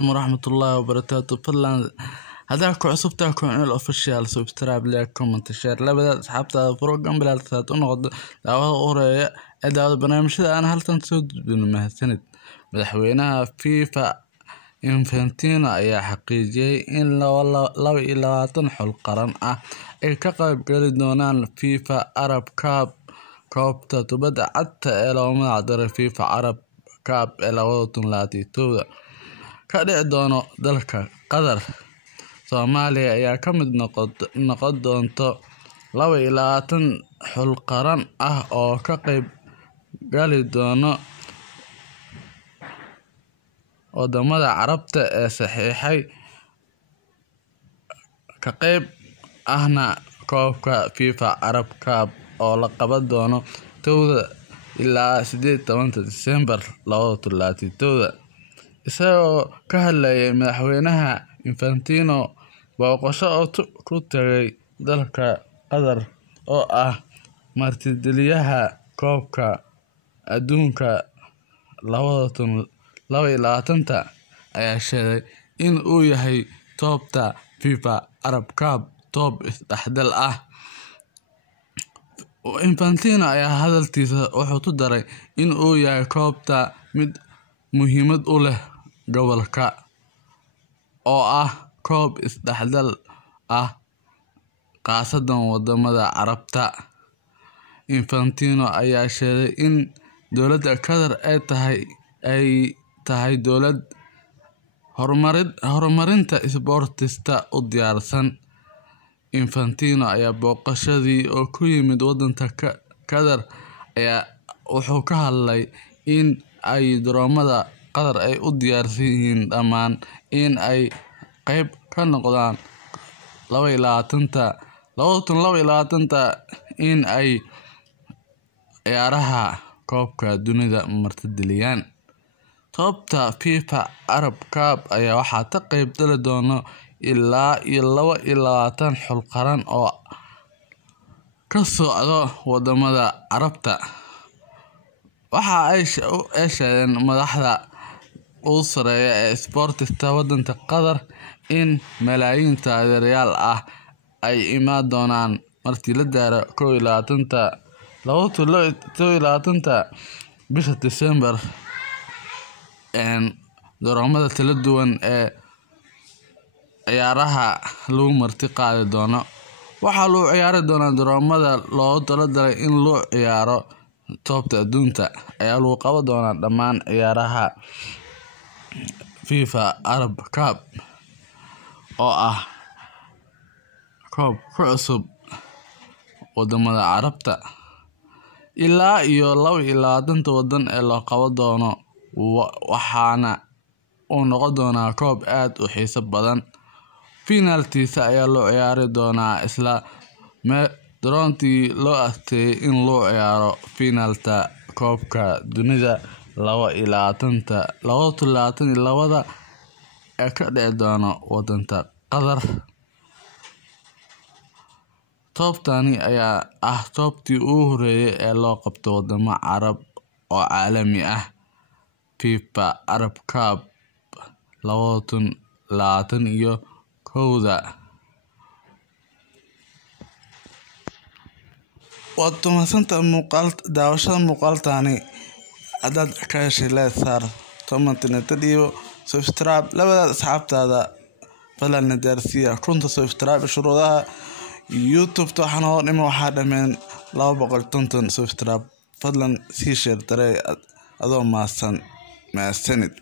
ورحمة الله وبركاته. فضلا هذاك عصبتها كون الأوفيشال سبسكرايب لايك كومنت شير لا بدأ أصحابتها بروجرام بلا ثلاث ونقد دعوة أورية أداة برنامج أنا هل تنسود بالمهتند مدحوينها فيفا إنفانتينو أي حقيقي إن لو إلا تنحل قرن أي كقرب قال دونان فيفا عرب كاب كوبتا تبدأ حتى إلى ما عدر فيفا عرب كاب إلى وطن لاتي تودا كدع دونو دلك قدر Soomaaliya ayaa ka mid noqon doonta 22 xul qaran ah oo ka qayb gali doona wadamada Carabta ee saxiixay ka qayb ahna koobka FIFA Arab Cup oo la qaban doono 2 ilaa 18 December 2022 isagoo ka hadlayay madaxweynaha Infantino booqasho ku tagay dalka Qatar oo ah martideliyaha koobka adduunka 2022 ayaa sheegay in uu yahay toobta FIFA Arab Cup toob isdhexgal ah. Infantino ayaa hadalkiisa wuxuu ku daray in uu yahay koobta mid muhiimad u leh gobolka oo ah koob isdhexgal ah qaasadan wadamada Carabta. Infantino ayaa sheegay in dowladda Qatar ay tahay dowlad horumarinta isboortiska u diyaarsan. Infantino ayaa booqashadii oo ku yimid wadanka Qatar ayaa wuxuu ka hadlay in ay garoomada Qatar ay u diyaarsan yihiin dhammaan in ay qayb ka noqdaan 2022 in ay ciyaaraha koobka dunida martigeliyaan. Toobta FIFA Arab Cup ayaa waxaa ka qayb gali doona ilaa 22 xul qaran oo ka socda wadamada Carabta. Waxa ay sheegeen madaxda ugu sareeya ee isboortiska wadanka Qatar in malaayiin taageerayaal ah ay imaan doonaan markii la gaaro 22 bisha December garoomada kala duwan ee ciyaaraha lagu marti qaadi doono. Waxaa lagu ciyaari doonaa garoomada loo talagalay in loo ciyaaro toobta adduunka ayaa lagu qaban doonaa dhammaan ciyaaraha FIFA Arab Cup oo ah koob ku cusub wadamada Carabta ilaa iyo 22 wadan ee loo qaban doono waxaana uu noqon doonaa koob aad u xiiso badan. Finaltiisa ayaa loo ciyaari doonaa isla garoontii loo asteeyay in loo ciyaaro finalta koobka dunida 2022 ee ka dhici doona wadanka Qatar. Toobtani ayaa ah toobtii ugu horeeyay ee loo qabto wadamo Carab oo caalami ah. FIFA Arab Cup 2021 waad tumansanta daawashada muuqaalkani haddaad ka heshay like saar comment-na tadiyo subscribe labada asxaabtaada fadlan gaarsiiya kunta subscribe shuruudaha YouTube waxaan oo dhimo waxaa dhameen 250 subscribe fadlan sii share daray adoo maasanid.